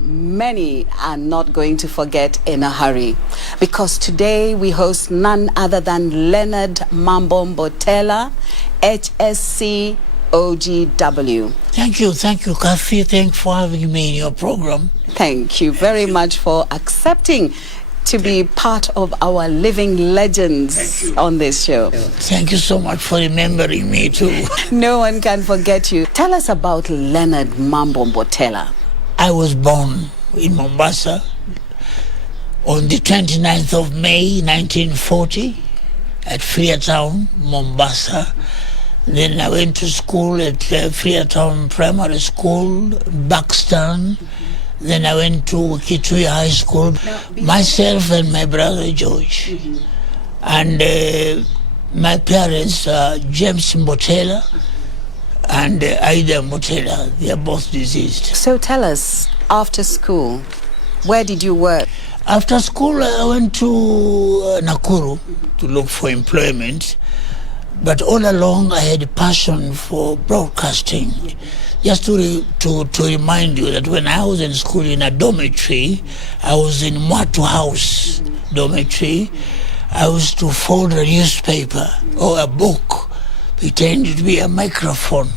Many are not going to forget in a hurry, because today we host none other than Leonard Mambo Mbotela, HSC OGW. Thank you, Kathy. Thanks for having me in your program. Thank you very much for accepting to be part of our living legends on this show. Thank you so much for remembering me too. No one can forget you. Tell us about Leonard Mambo Mbotela. I was born in Mombasa on the 29th of May 1940 at Freetown, Mombasa. Then I went to school at Freetown Primary School, Buxton. Then I went to Kitui High School, myself and my brother George. And my parents, James Mbotela and Aida Mbotela, they are both deceased. So tell us, after school, where did you work? After school, I went to Nakuru to look for employment. But all along, I had a passion for broadcasting. Just to remind you that when I was in school in a dormitory, I was in Mwatu House dormitory. I used to fold a newspaper or a book, pretending to be a microphone.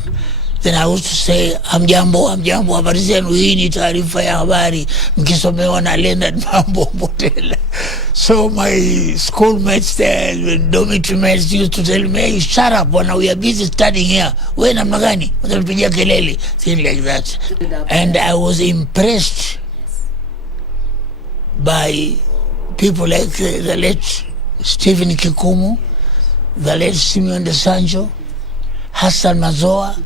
Then I used to say, hamjambo, habari zenu, hii ni taarifa ya habari, mkisomewa na Leonard Mambo Mbotela. So my schoolmates there, dormitory mates used to tell me, hey, shut up, when we are busy studying here. We namna gani? Watatupigia kelele, things like that. And I was impressed by people like the late Stephen Kikumu, the late Simeon De Sancho, Hassan Mazoa,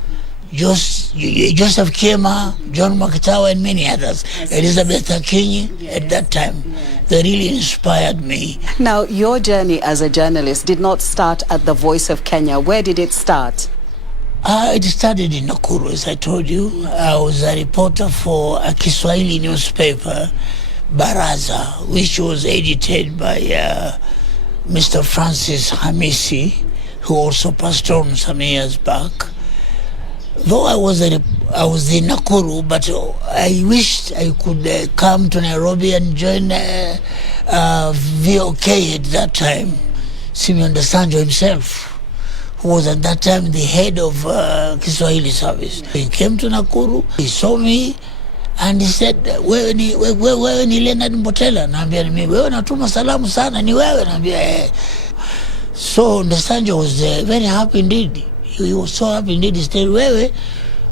Joseph Kema, John Makitawa, and many others. Elizabeth Akinyi at that time. They really inspired me. Now, your journey as a journalist did not start at the Voice of Kenya. Where did it start? It started in Nakuru, as I told you. I was a reporter for a Kiswahili newspaper, Baraza, which was edited by Mr. Francis Hamisi, who also passed on some years back. Though I was in Nakuru, but I wished I could come to Nairobi and join VOK at that time. Simeon De Sancho himself, who was at that time the head of Kiswahili service. He came to Nakuru, he saw me, and he said, wewe ni Leonard Mbotela? Naambia mimi, wewe natuma salamu sana, ni wewe? Naambia So De Sancho was very happy indeed. He was so happy indeed. He said, wewe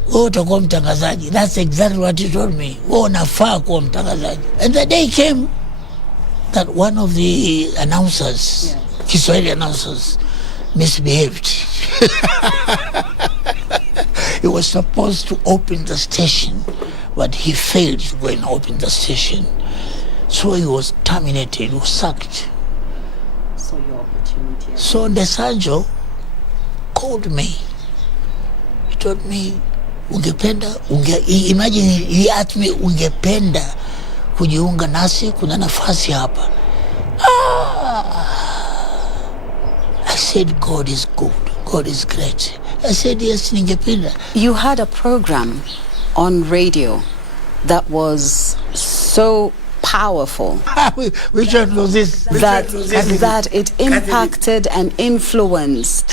utakuwa mtangazaji. That's exactly what he told me. Wewe unafaa kuwa mtangazaji. And the day came that one of the announcers, Kiswahili announcers, misbehaved. He was supposed to open the station, but he failed to go and open the station. So he was terminated, he was sacked. So your opportunity. So De Sancho called me. He told me, imagine he asked me, ungependa kujiunga nasi, kuna nafasi hapa. I said, God is good, God is great. I said, yes, ningependa. You had a program on radio that was so powerful. Which one was this? That it impacted and influenced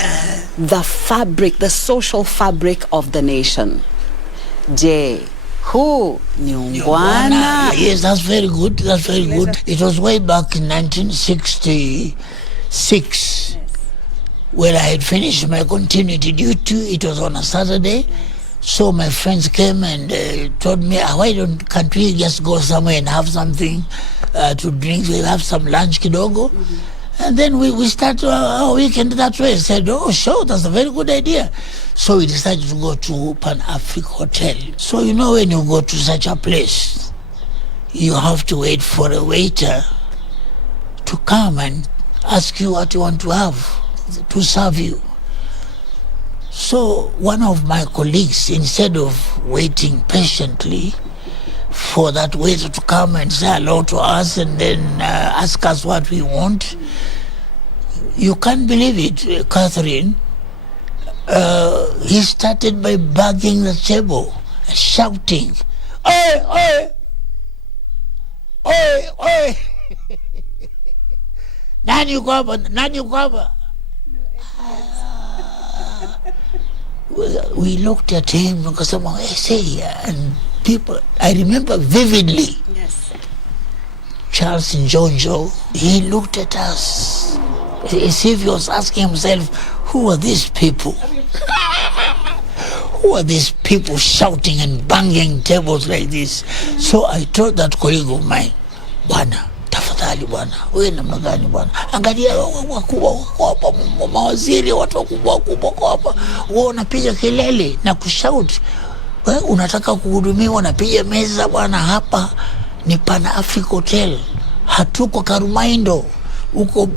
the fabric, the social fabric of the nation. Who? Nyumbwana. Yes, that's very good. That's very good. It was way back in 1966 when I had finished my continuity duty. It was on a Saturday. So my friends came and told me, why can't we just go somewhere and have something to drink? We'll have some lunch kidogo. And then we start our weekend that way. I said, oh, sure, that's a very good idea. So we decided to go to Pan-Afric Hotel. So you know, when you go to such a place, you have to wait for a waiter to come and ask you what you want to have, to serve you. So one of my colleagues, instead of waiting patiently for that waiter to come and say hello to us and then ask us what we want, you can't believe it, Catherine. He started by banging the table and shouting, "Oi, oi, Nani yuko hapa? Nani yuko hapa? We looked at him and say, and people, I remember vividly. Yes. Charles Njonjo, he looked at us as if he was asking himself, who are these people? Who are these people shouting and banging tables like this? So I told that colleague of mine, bwana, tafadhali bwana, wewe namna gani bwana? Angalia wakubwa hapa, mawaziri, watu wakubwa hapa, wao wanapiga kelele na kushout. Wewe unataka kuhudumiwa, napiga meza bwana, hapa ni Pana Africa Hotel. Hatuko Karumaindo, uko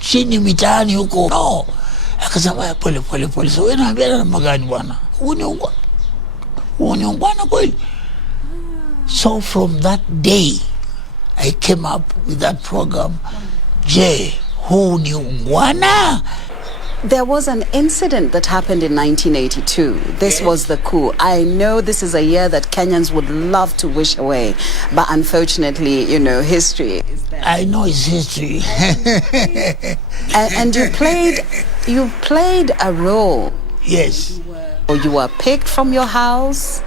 chini mitaani huko. No. Akasema pole. So wewe unaambia namna gani bwana? Unaongwana kweli? So from that day I came up with that program. Je, huu ni ungwana? There was an incident that happened in 1982. This was the coup. I know this is a year that Kenyans would love to wish away, but unfortunately, history is there. I know it's history. and you played a role. Yes. You were picked from your house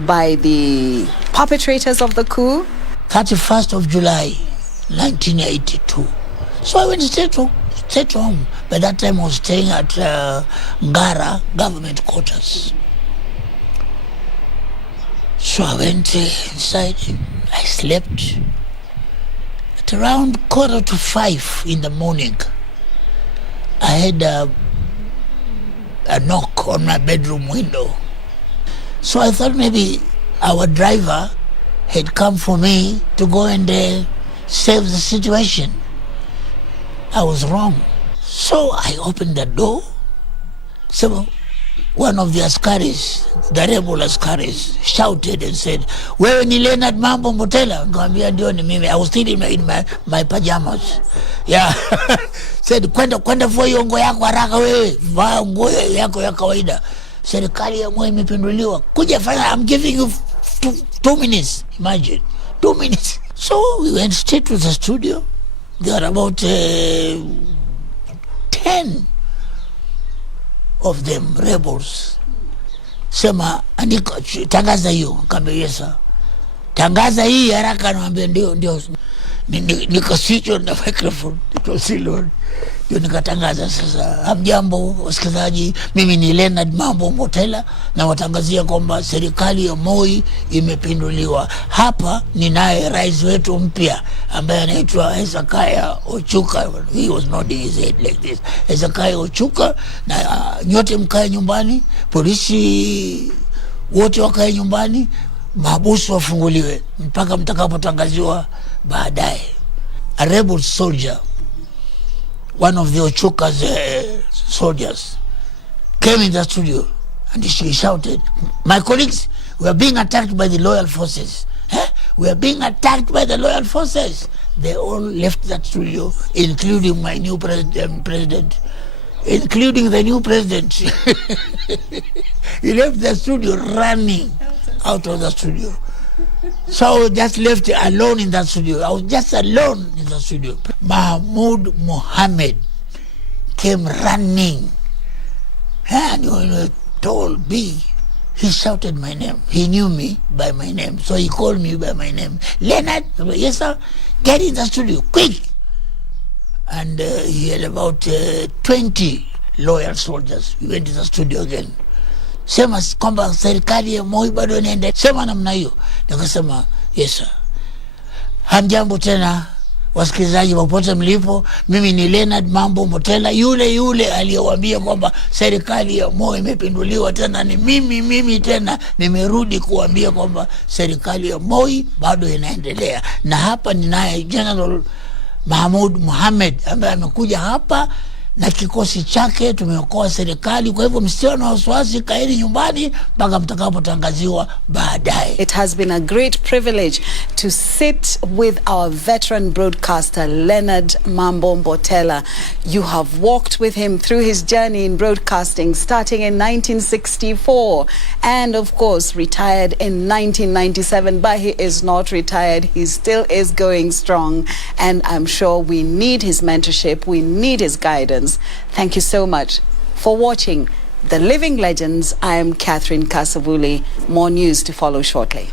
by the perpetrators of the coup. 31st of July, 1982. So I went straight home. By that time I was staying at Ngara government quarters. So I went inside, I slept. At around 4:45 in the morning, I had a knock on my bedroom window. So I thought maybe our driver had come for me to go and save the situation. I was wrong. So I opened the door. So one of the askaris, the rebel askaris, shouted and said, wewe ni Leonard Mambo Mbotela? Nikamwambia ndio ni mimi. I was still in my pajamas. Yeah. Said, kwenda fua hiyo nguo yako haraka wewe. Vaa nguo yako ya kawaida. Serikali ya Moi imepinduliwa. Kuja fanya, I'm giving you 2 minutes. Imagine. 2 minutes. So we went straight to the studio. There are about 10 of them rebels. Sema, andika, tangaza hiyo. Nikamwambia yes sir. Tangaza hii haraka. Nikamwambia ndio. Nikasicho na microphone. It was still on. Ndio nikatangaza sasa. Hamjambo wasikilizaji, mimi ni Leonard Mambo Mbotela na watangazia kwamba serikali ya Moi imepinduliwa. Hapa ninaye rais wetu mpya ambaye anaitwa Hezekiah Ochuka. He was nodding his head like this. Hezekiah Ochuka, na nyote mkae nyumbani, polisi wote wakae nyumbani, mahabusu wafunguliwe mpaka mtakapotangaziwa baadaye. A rebel soldier, one of the Ochuka's soldiers, came in the studio and she shouted, my colleagues, we are being attacked by the loyal forces. We are being attacked by the loyal forces. They all left that studio, including my new president, including the new president. He left the studio running out of the studio. So I was just left alone in that studio. I was just alone in the studio. Mahmoud Mohammed came running. And when he told me, he shouted my name. He knew me by my name. So he called me by my name. Leonard, yes sir, get in the studio, quick. And he had about 20 loyal soldiers. We went to the studio again. Sema kwamba serikali ya Moi bado inaendelea. Sema namna hiyo. Nikasema yes sir. Hamjambo tena wasikilizaji popote mlipo. Mimi ni Leonard Mambo Mbotela, yule aliyewaambia kwamba serikali ya Moi imepinduliwa tena. Ni mimi tena nimerudi kuambia kwamba serikali ya Moi bado inaendelea. Na hapa ninaye General Mahmoud Mohammed ambaye amekuja hapa na kikosi chake, tumeokoa serikali. Kwa hivyo msio na wasiwasi, kaeni nyumbani mpaka mtakapotangaziwa baadaye. It has been a great privilege to sit with our veteran broadcaster Leonard Mambo Mbotela. You have walked with him through his journey in broadcasting starting in 1964 and of course retired in 1997, but he is not retired. He still is going strong, and I'm sure we need his mentorship, we need his guidance. Thank you so much for watching The Living Legends. I am Catherine Kasavuli. More news to follow shortly.